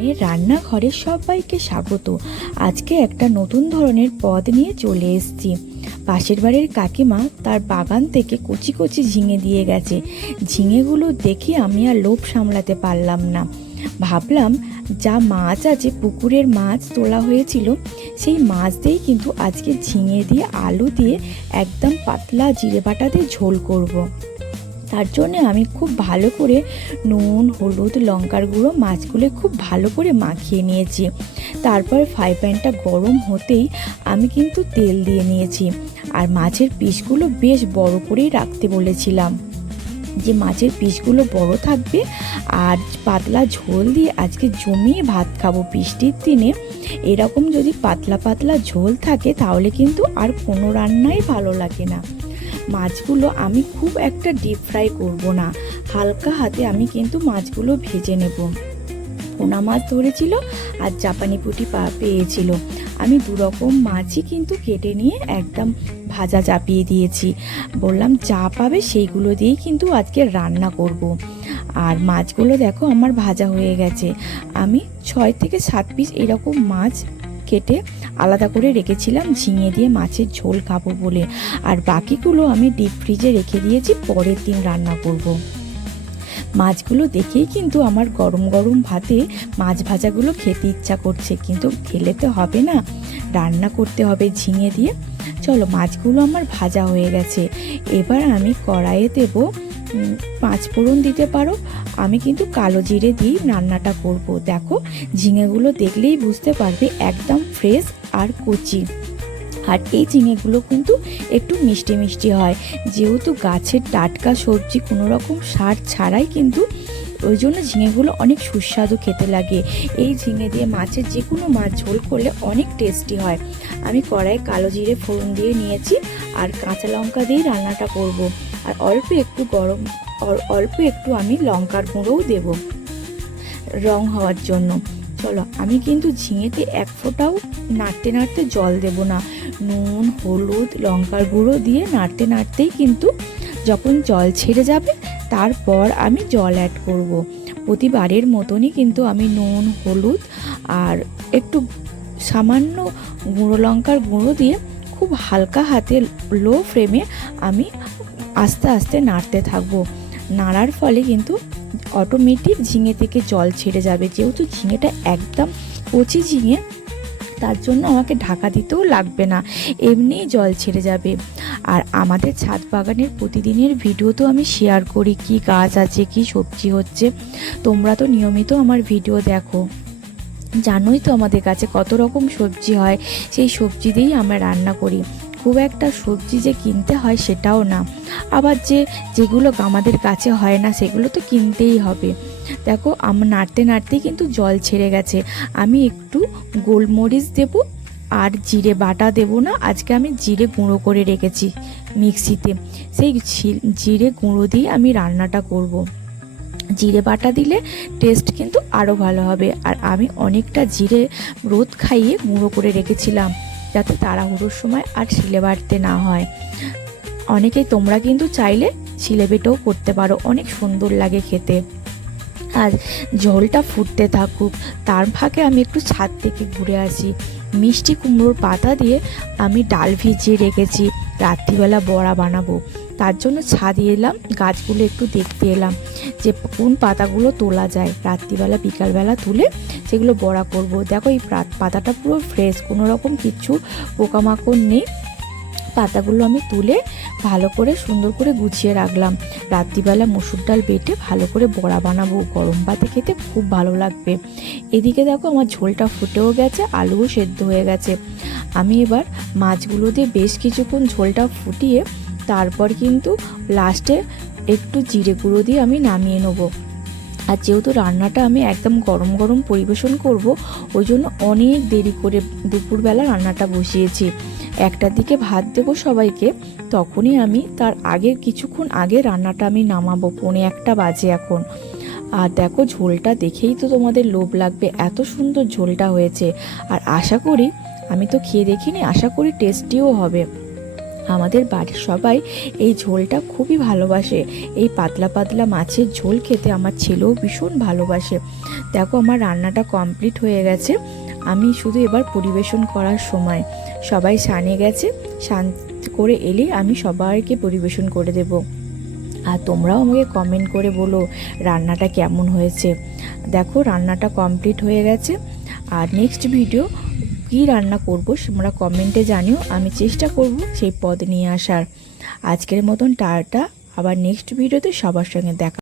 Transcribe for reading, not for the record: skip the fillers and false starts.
এই রান্নাঘরে সবাইকে স্বাগত। আজকে একটা নতুন ধরনের পদ নিয়ে চলে এসেছি। পাশের বাড়ির কাকিমা তার বাগান থেকে কচি কচি ঝিঙে দিয়ে গেছে। ঝিঙেগুলো দেখে আমি আর লোভ সামলাতে পারলাম না। ভাবলাম যা মাছ আছে, পুকুরের মাছ তোলা হয়েছিল, সেই মাছ দিয়েই কিন্তু আজকে ঝিঙে দিয়ে আলু দিয়ে একদম পাতলা জিরে বাটা দিয়ে ঝোল করব। তার জন্য আমি খুব ভালো করে নুন, হলুদ, লঙ্কার গুঁড়ো মাছগুলো খুব ভালো করে মাখিয়ে নিয়েছি। তারপর ফ্রাই প্যানটা গরম হতেই আমি কিন্তু তেল দিয়ে নিয়েছি। আর মাছের পিসগুলো বেশ বড় করেই রাখতে বলেছিলাম, যে মাছের পিসগুলো বড় থাকবে। আর পাতলা ঝোল দিয়ে আজকে জমিয়ে ভাত খাবো বৃষ্টির দিনে। এরকম যদি পাতলা পাতলা ঝোল থাকে তাহলে কিন্তু আর কোনো রান্নাই ভালো লাগে না। মাছগুলো আমি খুব একটা ডিপ ফ্রাই করব না, হালকা হাতে আমি কিন্তু মাছগুলো ভেজে নেব। পোনা মাছ ধরেছিল আর জাপানি পুঁটি পেয়েছিল। আমি দুরকম মাছই কিন্তু কেটে নিয়ে একদম ভাজা চাপিয়ে দিয়েছি। বললাম যা পাবে সেইগুলো দিয়েই কিন্তু আজকে রান্না করব। আর মাছগুলো দেখো আমার ভাজা হয়ে গেছে। আমি 6 থেকে 7 পিস এরকম মাছ কেটে আলাদা করে রেখেছিলাম ঝিঙে দিয়ে মাছের ঝোল খাবো বলে। আর বাকিগুলো আমি ডিপ ফ্রিজে রেখে দিয়েছি, পরের দিন রান্না করব। মাছগুলো দেখেই কিন্তু আমার গরম গরম ভাতে মাছ ভাজাগুলো খেতে ইচ্ছা করছে, কিন্তু খেলে তো হবে না, রান্না করতে হবে ঝিঙে দিয়ে। চলো, মাছগুলো আমার ভাজা হয়ে গেছে। এবার আমি কড়াইয়ে দেব 5 ফোড়ন দিতে পারো। আমি কিন্তু কালো জিরে দিয়ে রান্নাটা করব। দেখো, ঝিঙেগুলো দেখলেই বুঝতে পারবে একদম ফ্রেশ আর কচি। আর এই ঝিঙেগুলো কিন্তু একটু মিষ্টি মিষ্টি হয়, যেহেতু গাছের টাটকা সবজি, কোনো রকম সার ছাড়াই কিন্তু, ওই জন্য ঝিঙেগুলো অনেক সুস্বাদু খেতে লাগে। এই ঝিঙে দিয়ে মাছের যে কোনো মাছ ঝোল করলে অনেক টেস্টি হয়। আমি কড়াইয়ে কালো জিরে ফোড়ন দিয়ে নিয়েছি আর কাঁচা লঙ্কা দিয়েই রান্নাটা করব। আর অল্প একটু আমি লঙ্কার গুঁড়োও দেব রং হওয়ার জন্য। চলো, আমি কিন্তু ঝিঙেতে এক ফোঁটাও নাড়তে নাড়তে জল দেব না। নুন, হলুদ, লঙ্কার গুঁড়ো দিয়ে নাড়তে নাড়তেই কিন্তু যখন জল ছেড়ে যাবে তারপর আমি জল অ্যাড করব। প্রতিবারের মতনই কিন্তু আমি নুন, হলুদ আর একটু সামান্য গুঁড়ো লঙ্কার গুঁড়ো দিয়ে খুব হালকা হাতে লো ফ্লেমে আমি আস্তে আস্তে নাড়তে থাকবো। নাড়ার ফলে কিন্তু অটোমেটিক ঝিঙে থেকে জল ছেড়ে যাবে। যেহেতু ঝিঙেটা একদম কচি ঝিঙে, তার জন্য আমাকে ঢাকা দিতেও লাগবে না, এমনিই জল ছেড়ে যাবে। আর আমাদের ছাদ বাগানের প্রতিদিনের ভিডিও তো আমি শেয়ার করি, কি গাছ আছে, কি সবজি হচ্ছে। তোমরা তো নিয়মিত আমার ভিডিও দেখো, জানোই তো আমাদের কাছে কত রকম সবজি হয়। সেই সবজি দিয়েই আমরা রান্না করি। খুব একটা সবজি যে কিনতে হয় সেটাও না, আবার যেগুলো আমাদের কাছে হয় না সেগুলো তো কিনতেই হবে। দেখো, আমার নাড়তে নাড়তেই কিন্তু জল ছেড়ে গেছে। আমি একটু গোলমরিচ দেব আর জিরে বাটা দেব না, আজকে আমি জিরে গুঁড়ো করে রেখেছি মিক্সিতে, সেই জিরে গুঁড়ো দিয়ে আমি রান্নাটা করব। জিরে বাটা দিলে টেস্ট কিন্তু আরও ভালো হবে। আর আমি অনেকটা জিরে রোদ খাইয়ে গুঁড়ো করে রেখেছিলাম, যাতে তাড়াহুড়োর সময় আর শিলে বাটতে না হয়। অনেকেই তোমরা কিন্তু চাইলে শিলে বেটেও করতে পারো, অনেক সুন্দর লাগে খেতে। আর ঝোলটা ফুটতে থাকুক, তার ফাঁকে আমি একটু ছাদ থেকে ঘুরে আসি। মিষ্টি কুমড়োর পাতা দিয়ে আমি ডাল ভিজিয়ে রেখেছি, রাত্রিবেলা বড়া বানাবো। তার জন্য ছাদে এলাম, গাছগুলো একটু দেখতে এলাম যে কোন পাতাগুলো তোলা যায়। রাত্রিবেলা বিকালবেলা তুলে সেগুলো বড়া করব। দেখো, এই পাতাটা পুরো ফ্রেশ, কোনো রকম কিছু পোকামাকড় নেই। পাতাগুলো আমি তুলে ভালো করে সুন্দর করে গুছিয়ে রাখলাম। রাত্রিবেলা মসুর ডাল বেটে ভালো করে বড়া বানাবো, গরম ভাতে খেতে খুব ভালো লাগবে। এদিকে দেখো, আমার ঝোলটা ফুটেও গেছে, আলুও সেদ্ধ হয়ে গেছে। আমি এবার মাছগুলো দিয়ে বেশ কিছুক্ষণ ঝোলটা ফুটিয়ে তারপর কিন্তু লাস্টে একটু জিরে গুঁড়ো দিয়ে আমি নামিয়ে নেবো। আর যেহেতু রান্নাটা আমি একদম গরম গরম পরিবেশন করব, ওই জন্য অনেক দেরি করে দুপুরবেলা রান্নাটা বসিয়েছি। 1টার দিকে ভাত দেবো সবাইকে, তখনই আমি তার কিছুক্ষণ আগে রান্নাটা আমি নামাবো। 1:45 বাজে এখন। আর দেখো, ঝোলটা দেখেই তো তোমাদের লোভ লাগবে, এত সুন্দর ঝোলটা হয়েছে। আর আশা করি, আমি তো খেয়ে দেখিনি, আশা করি টেস্টিও হবে। আমাদের বাড়ির সবাই এই ঝোলটা খুবই ভালোবাসে। এই পাতলা পাতলা মাছের ঝোল খেতে আমার ছেলেও ভীষণ ভালোবাসে। দেখো আমার রান্নাটা কমপ্লিট হয়ে গেছে, আমি শুধু এবার পরিবেশন করার সময়। সবাই স্নানে গেছে, স্নান করে এলে আমি সবাইকে পরিবেশন করে দেব। আর তোমরাও আমাকে কমেন্ট করে বলো রান্নাটা কেমন হয়েছে। দেখো রান্নাটা কমপ্লিট হয়ে গেছে। আর নেক্সট ভিডিও কী রান্না করব তোমরা কমেন্টে জানিও, আমি চেষ্টা করব সেই পদ নিয়ে আসার। আজকের মতন টাটা, আবার নেক্সট ভিডিওতে সবার সঙ্গে দেখা।